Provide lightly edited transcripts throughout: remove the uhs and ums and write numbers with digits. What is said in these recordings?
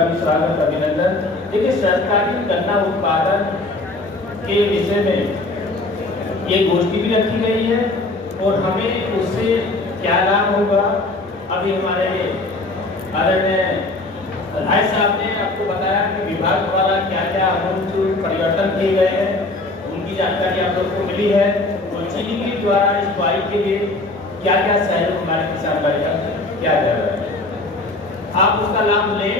बार भी स्वागत अभिनंदन। देखिए, सरकारी गन्ना उत्पादन के विषय में ये गोष्ठी भी रखी गई है और हमें उससे क्या लाभ होगा, अभी हमारे आदरणीय राय साहब ने आपको बताया कि विभाग द्वारा क्या क्या आमूल परिवर्तन किए गए हैं, उनकी जानकारी आप लोग को मिली है। और चीनी मिल द्वारा इस बुआई के लिए क्या क्या सहयोग हमारे किसान भाई का किया जा रहा है, आप उसका लाभ लें।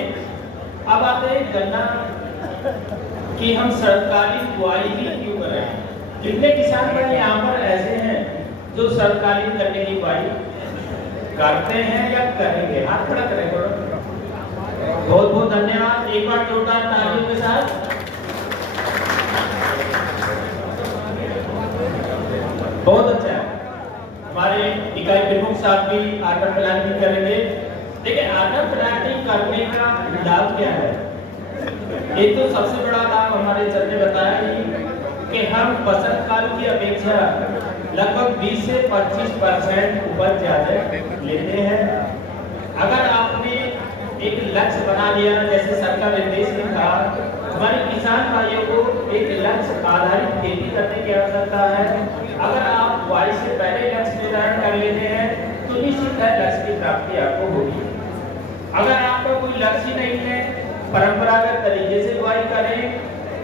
अब आते हैं गन्ना कि हम सरकारी बुआई ही क्यों करें। कितने किसान भाई यहाँ पर ऐसे हैं जो सरकारी गन्ने की बुआई करते हैं या करेंगे? हाथ खड़ा करें थोड़ा। बहुत बहुत धन्यवाद, एक बार जोरदार तालियों के साथ। बहुत अच्छा है। हमारे इकाई प्रमुख साहब भी आर्डर प्लानिंग करेंगे। देखिए, आर्डर प्लानिंग करने का लाभ क्या है? एक तो सबसे बड़ा लाभ हमारे सर ने बताया कि हम बसंत काल की अपेक्षा लगभग 20 से 25% उपज ज्यादा लेते हैं। अगर आपने एक लक्ष्य बना लिया, जैसे सरकार निर्देश ने कहा, हमारे किसान भाइयों को एक लक्ष्य आधारित खेती करने की आवश्यकता है। अगर आप बुआई से पहले लक्ष्य निर्धारण कर लेते हैं तो निश्चित है लक्ष्य की प्राप्ति आपको होगी। अगर आपका कोई लक्ष्य नहीं है, परंपरागत तरीके से बुआई करें,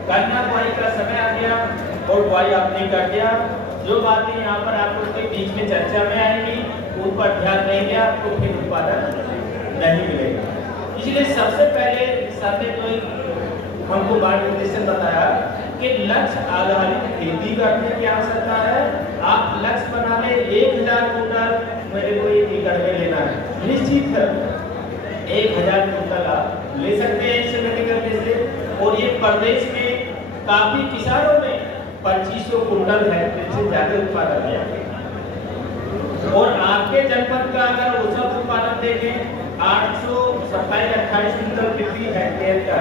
गन्ना बुआई का समय आ गया और बुआई आपने कर दिया, जो बातें यहाँ पर आप लोग के बीच में चर्चा में आएंगी उन पर ध्यान नहीं दिया तो फिर उत्पादन नहीं मिलेगा। इसलिए सबसे पहले सर ने तो हमको मार्गदर्शन बताया कि लक्ष्य आधारित खेती करने की आवश्यकता है। आप लक्ष्य बना ले 1000 कुंटल मेरे को 1 एकड़ में लेना है, निश्चित है 1000 कुंटल आप ले सकते हैं इससे खेती करने से। और ये प्रदेश में काफी किसानों ने 2500 कुंटल हेक्टेयर से ज्यादा उत्पादन किया। और आपके जनपद का अगर औसत उत्पादन देखें 827-28 कुंटल प्रति हेक्टेयर का।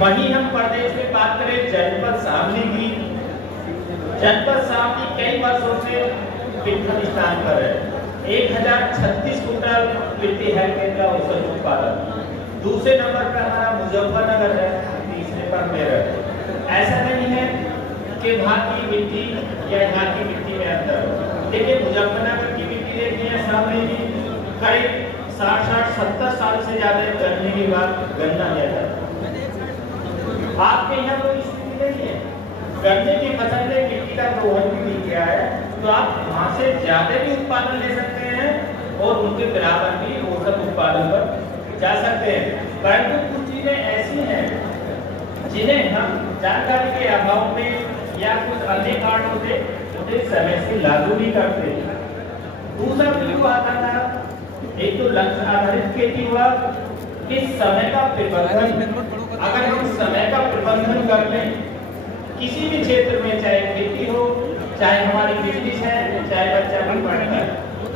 वहीं हम प्रदेश में बात करें जनपद शामली की, जनपद शामली कई वर्षों से प्रथम स्थान पर है, 1036 कुंटल प्रति हेक्टेयर का औसत उत्पादन। दूसरे नंबर पर हमारा मुजफ्फरनगर है, तीसरे पर मेरठ है। ऐसा नहीं है कि वहाँ की मिट्टी या यहाँ की मिट्टी में अंतर। देखिए, मुजफ्फरनगर की मिट्टी देखिए, शामली की करीब 60-70 साल से ज्यादा करने के बाद गन्ना लिया जाता है। आपके यहाँ कोई स्थिति नहीं है, गन्ने की फसल में मिट्टी का दोहन भी नहीं किया है, तो आप वहाँ से ज्यादा भी उत्पादन ले सकते हैं और उनके बराबर भी औसत उत्पादन पर जा सकते हैं। परंतु कुछ चीजें ऐसी हैं जिन्हें हम जानकारी के अभाव में या कुछ अन्य कारणों से उन्हें समय से लागू नहीं करते। दूसरा बिंदु आता था, एक तो लक्ष्य आधारित खेती हुआ कि समय का प्रबंधन। अगर हम समय का प्रबंधन कर लें किसी भी क्षेत्र में, चाहे खेती हो, चाहे हमारी बिजनेस है, चाहे बच्चा भी पढ़ता है,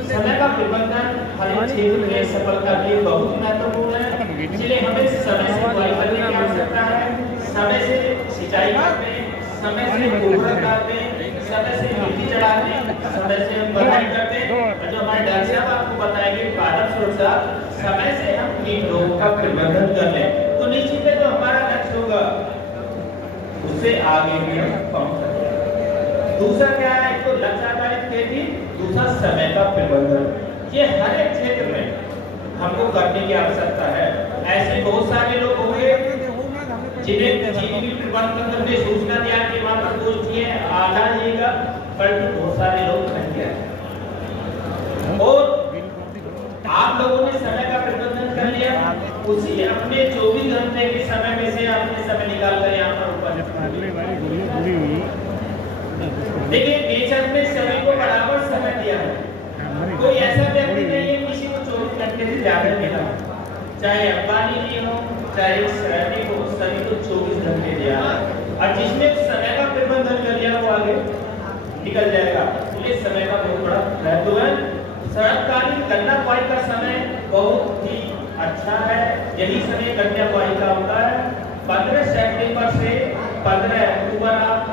समय का प्रबंधन हर क्षेत्र में सफलता के लिए बहुत महत्वपूर्ण है। इसलिए हमें समय से बुआई करने की आवश्यकता है, समय से सिंचाई करते हैं, समय से गोबर डालते हैं, समय से मिट्टी चढ़ाते हैं, समय से हम बढ़ाई करते हैं। जो हमारे डॉक्टर साहब आपको बताएंगे पादप सुरक्षा, समय से हम कीट रोग का प्रबंधन कर लें तो निश्चित है जो हमारा लक्ष्य होगा उससे आगे भी हम पहुंच सकते। दूसरा क्या है, एक तो लक्ष्य आधारित खेती, दूसरा समय का प्रबंधन। ये हर एक क्षेत्र में हमको करने की आवश्यकता है। ऐसे बहुत सारे लोग होंगे जिन्हें चीनी मिल प्रबंधन ने सूचना दिया कि वहाँ पर गोष्ठी है, आ जाइएगा, परंतु बहुत सारे लोग नहीं आए। और आप लोगों ने समय का प्रबंधन कर लिया, उसी अपने 24 घंटे के समय में से आपने समय निकाल कर यहाँ पर ऊपर। देखिए, नेचर में सभी को बराबर समय दिया है। कोई ऐसा व्यक्ति नहीं है किसी को 24 घंटे से ज्यादा मिला, चाहे अंबानी जी हो, चाहे सैनी हो, सभी को 24 घंटे दिया। और जिसने समय का प्रबंधन कर लिया वो आगे निकल जाएगा। इसलिए समय का बहुत बड़ा महत्व है। शरदकालीन गन्ना बुआई का समय बहुत ही अच्छा है। यही समय गन्ना बुआई का होता है। 15 सितंबर से 15 अक्टूबर आप